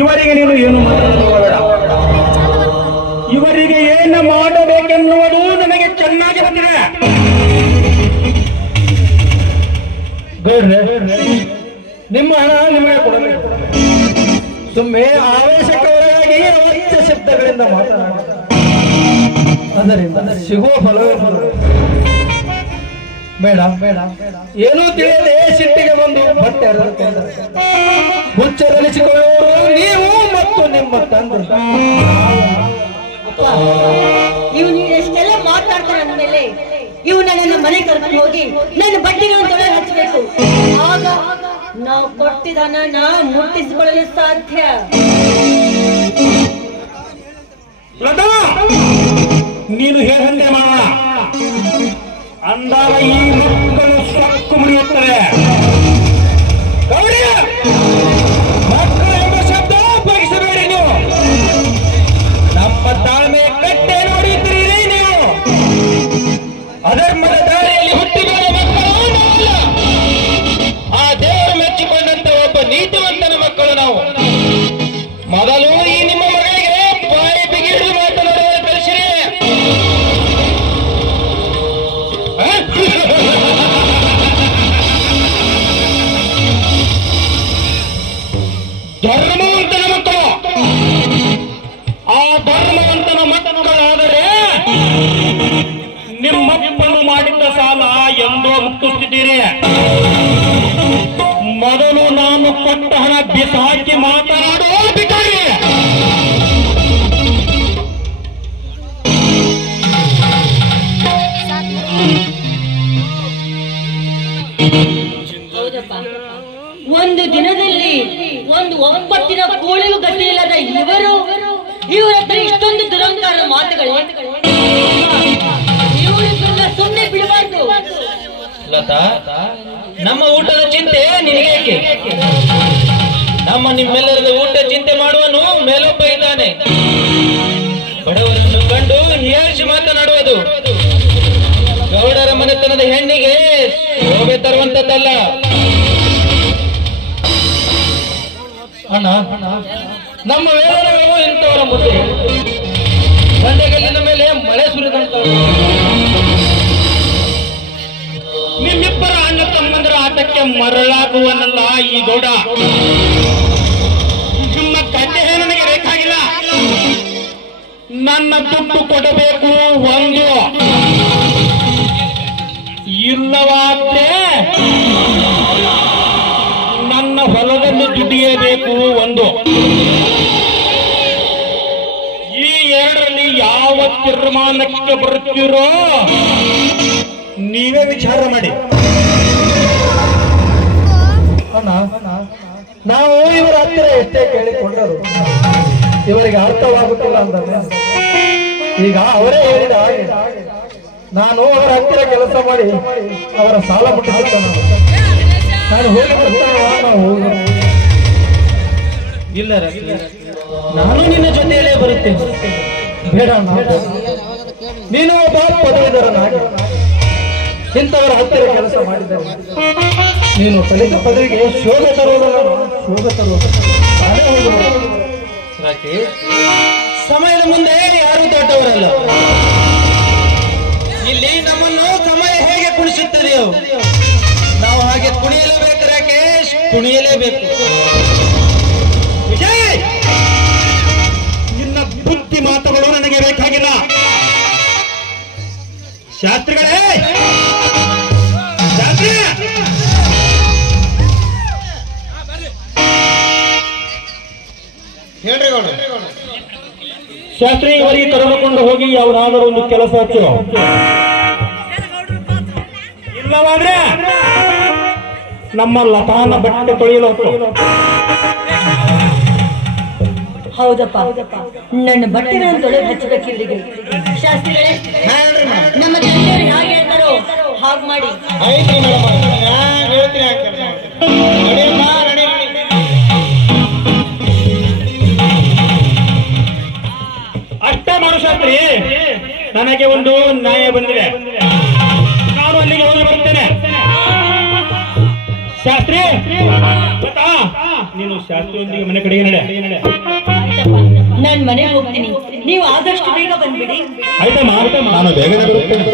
ಇವರಿಗೆ ನೀನು ಏನು ಮಾತಾಡಬೇಡ. ಇವರಿಗೆ ಏನು ಮಾಡಬೇಕೆನ್ನುವುದು ನನಗೆ ಚೆನ್ನಾಗಿ ಬಂದಿದೆ. ನಿಮ್ಮ ಹಣ ನಿಮಗೆ ಕೊಡಬೇಕು. ಸುಮ್ಮನೆ ಆವೇಶಕ್ಕೆ ಒಳಗಾಗಿ ಅವಾಚ್ಯ ಶಬ್ದಗಳಿಂದ ಮಾತನಾಡ, ಅದರಿಂದ ಸಿಗುವ ಫಲವೇ ಬೇಡ. ಏನೂ ತಿಳಿಯದೆ ಸಿಟ್ಟಿಗೆ ಬಂದು ಬಟ್ಟೆ ಹುಚ್ಚರಲಿಸಿಕೊಳ್ಳುವರು ನೀವು ಮತ್ತು ನಿಮ್ಮ ತಂದೆ. ಇವು ನೀವು ಎಷ್ಟೆಲ್ಲ ಮಾತಾಡ್ತಾರೆ ಅಂದ್ಮೇಲೆ ಇವು ನನ್ನನ್ನು ಮನೆ ಕರ್ಕೊಂಡು ಹೋಗಿ ನನ್ನ ಬಟ್ಟೆಗಳನ್ನು ತೊಳೆ ಹಚ್ಚಬೇಕು. ಆಗ ನಾವು ಕೊಟ್ಟಿದ ಹಣನ ಮುಟ್ಟಿಸಿಕೊಳ್ಳಲು ಸಾಧ್ಯ. ನೀನು ಹೇಳಂತೆ ಮಾಡ ಅಂದಾಗ ಈ ಮಕ್ಕಳು ಸಕ್ಕು ಮುರಿಯುತ್ತಾರೆ. ಮಕ್ಕಳು ಎಂಬ ಶಬ್ದ ಉಪಯೋಗಿಸಬೇಡಿ. ನೀವು ನಮ್ಮ ತಾಳ್ಮೆ ಕಟ್ಟೆ ನೋಡಿದ್ದೀರಿ. ನೀವು ಅಧರ್ಮದ ದಾರಿಯಲ್ಲಿ ಹುಟ್ಟಿದ ಮಕ್ಕಳು ನಾವಲ್ಲ. ಆ ದೇವರು ಮೆಚ್ಚಿಕೊಂಡಂತ ಒಬ್ಬ ನೀತಿವಂತನ ಮಕ್ಕಳು ನಾವು. ಮೊದಲು ಈ ನಿಮ್ಮ ಮಗಳಿಗೆ ಬಾಯಿ ಬಿಗಿದು ಮಾತನಾಡುವ ಕಲಿಸಿರಿ. ಧರ್ಮವಂತನ ಮಕ್ಕಳು. ಆ ಧರ್ಮವಂತನ ಮಕ್ಕಳಾದರೆ ನಿಮ್ಮಪ್ಪನು ಮಾಡಿದ್ದ ಸಾಲ ಎಂದೋ ಮುಟ್ಟಿಸುತ್ತಿದ್ದೀರಿ. ಮೊದಲು ನಾನು ಕೊಟ್ಟ ಹಣ ಬಿಸಾಕಿ ಮಾತನಾಡುವ ಬಿಕಾರಿ. ಒಂದು ದಿನದಲ್ಲಿ ಒಂದು ಒಬ್ಬಟ್ಟಿನ ಕೋಳಿಗೂ ಗತಿ ಇಲ್ಲದ ಇವರ ಹತ್ರ ಇಷ್ಟೊಂದು ದುರಂಕಾರ ಮಾತುಗಳು. ಇವರಿಬ್ಬರನ್ನ ಸುಮ್ಮನೆ ಬಿಡಬಾರ್ದು. ಲತಾ, ನಮ್ಮ ಊಟದ ಚಿಂತೆ ನಿನಗೆ ಏಕೆ? ನಿಮ್ಮೆಲ್ಲರದ ಊಟ ಚಿಂತೆ ಮಾಡುವನು ಮೇಲೊಬ್ಬ ಇದ್ದಾನೆ. ಬಡವರನ್ನು ಕಂಡು ಹೀಯಾಳಿಸಿ ಮಾತನಾಡುವುದು ಗೌಡರ ಮನೆತನದ ಹೆಣ್ಣಿಗೆ ಶೋಭೆ ತರುವಂತದ್ದಲ್ಲ. ಅಣ್ಣ, ನಮ್ಮ ವೇದನಗಳು ಇಂಥವರ ಮುಂದೆ ಬಂಡೆಗಲ್ಲಿನ ಮೇಲೆ ಮಳೆ ಸುರಿದಂತ. ನಿಮ್ಮಿಬ್ಬರ ಅಣ್ಣ ತಮ್ಮಂದರ ಆಟಕ್ಕೆ ಮರಳಾಗುವನಲ್ಲ ಈ ಗೌಡ. ನಿಮ್ಮ ಕಥೆ ನನಗೆ ಬೇಕಾಗಿಲ್ಲ. ನನ್ನ ದುಡ್ಡು ಕೊಡಬೇಕು ಒಂದು, ಇಲ್ಲವಾದ್ರೆ ನನ್ನ ಹೊಲದಲ್ಲಿ ದುಡಿಯಬೇಕು ಒಂದು. ಈ ಎರಡರಲ್ಲಿ ಯಾವ ತೀರ್ಮಾನಕ್ಕೆ ಬರುತ್ತೀರೋ ನೀವೇ ವಿಚಾರ ಮಾಡಿ. ಅಣ್ಣ, ನಾವು ಇವರ ಹತ್ತಿರ ಎಷ್ಟೇ ಕೇಳಿಕೊಂಡರು ಇವರಿಗೆ ಅರ್ಥವಾಗುತ್ತಿಲ್ಲ ಅಂದರೆ ಈಗ ಅವರೇ ಹೇಳಿದ ಹಾಗೆ ನಾನು ಅವರ ಹತ್ತಿರ ಕೆಲಸ ಮಾಡಿ ಅವರ ಸಾಲ ಮುಟ್ಟಿಸುತ್ತೇನೆ. ನಾನು ಹೋಗಿ ಇಲ್ಲ, ನಾನು ನಿನ್ನ ಜೊತೆಯಲ್ಲೇ ಬರುತ್ತೇನೆ. ಬೇಡ, ನೀನು ಒಬ್ಬ ಪದವೀಧರನಾಗಿ ಇಂಥವರ ಹತ್ತಿರ ಕೆಲಸ ಮಾಡಿದ್ದಾರೆ. ನೀನು ಕಲಿತ ಪದವಿಗೆ ಶೋಭೆ ತರುವುದಲ್ಲ, ಶೋಭೆ ತರುವುದು. ಸಮಯದ ಮುಂದೆ ಯಾರು ದೊಡ್ಡವರಲ್ಲ. ಇಲ್ಲಿ ನಮ್ಮನ್ನು ಸಮಯ ಹೇಗೆ ಕುಣಿಸುತ್ತದೆಯೋ ನಾವು ಹಾಗೆ ಕುಣಿಯಲೇಬೇಕು. ರಾಕೇಶ್, ಕುಣಿಯಲೇಬೇಕು. ವಿಜಯ್, ನಿನ್ನ ಬುದ್ಧಿ ಮಾತುಗಳು ನನಗೆ ಬೇಕಾಗಿಲ್ಲ. ಶಾಸ್ತ್ರಿಗಳೇ, ಶಾಸ್ತ್ರಿ, ಹೇಳ್ರಿ ಗೌಡ. ಶಾಸ್ತ್ರಿ, ಇವರಿಗೆ ಕರೆದುಕೊಂಡು ಹೋಗಿ ಯಾವುದಾದರೂ ಒಂದು ಕೆಲಸ ಹಚ್ಚು. ಇಲ್ಲವಾದ್ರೆ ನಮ್ಮ ಲತಾನ ಬಟ್ಟೆ ತೊಳೆಯಲು ಹೌದಪ್ಪ, ನನ್ನ ಬಟ್ಟೆಗಳನ್ನು ತೊಳೆದು ಹಚ್ಚಬೇಕು ಇವರಿಗೆ. ಶಾಸ್ತ್ರಿಗಳೇ, ನಮ್ಮ ತಂದೆಯವರು ಹೇಗೆ ಹೇಳ್ತಾರೋ ಹಾಗೆ ಮಾಡಿ. ಅಷ್ಟೇ ಮಾಡು ಶಾಸ್ತ್ರಿ. ನನಗೆ ಒಂದು ನ್ಯಾಯ ಬಂದಿದೆ. ನಾನು ಅಲ್ಲಿಗೆ ಹೋಗಿ ಬರುತ್ತೇನೆ. ಶಾಸ್ತ್ರಿ, ನೀನು ಶಾಸ್ತ್ರಿಯೊಂದಿಗೆ ಮನೆ ಕಡೆಗೆ ನಡೆ. ನಾನ್ ಮನೆಗೆ ಹೋಗ್ತೀನಿ, ನೀವು ಆದಷ್ಟು ಬೇಗ ಬಂದ್ಬಿಡಿ. ಆಯ್ತಮ್ಮ, ನಾನು ಬೇಗನೆ ಬರುತ್ತೇನೆ.